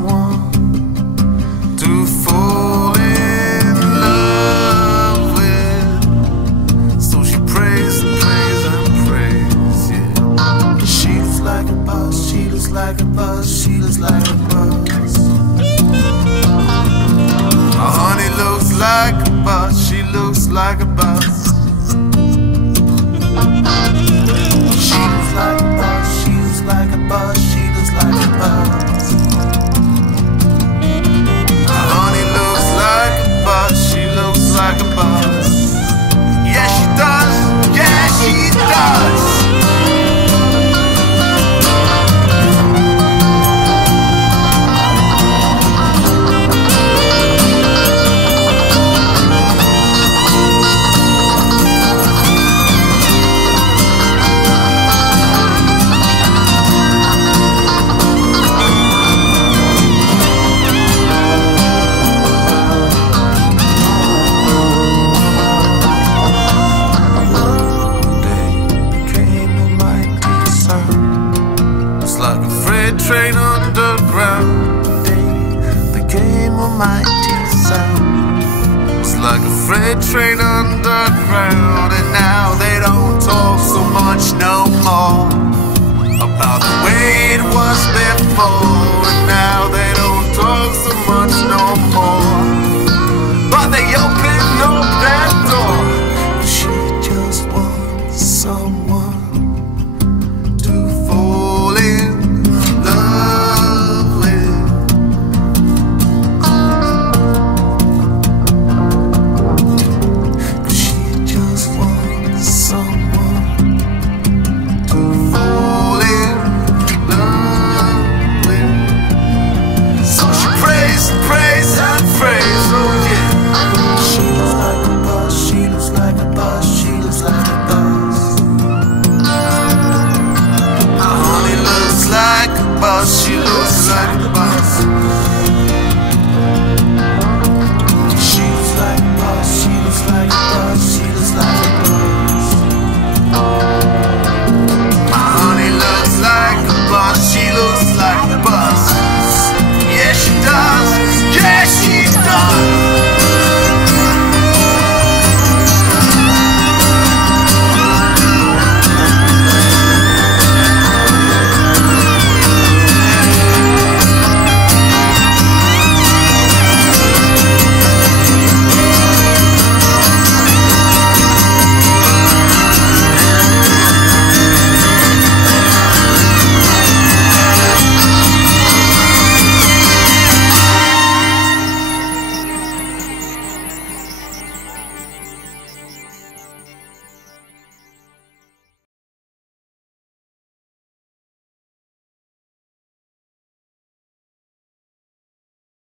someone to fall in love with. So she prays and prays and prays, yeah. She looks like a bus, she looks like a bus, she looks like a bus. My honey looks like a bus, she looks like a bus. She looks like a bus, she looks like a bus, she looks like a bus. My honey looks like a bus, she looks like a bus. Yeah, she does, yeah, she does. Like a freight train underground, they became a mighty sound. It's like a freight train underground, and now they don't talk so much no more about the way it was before, and now they don't talk so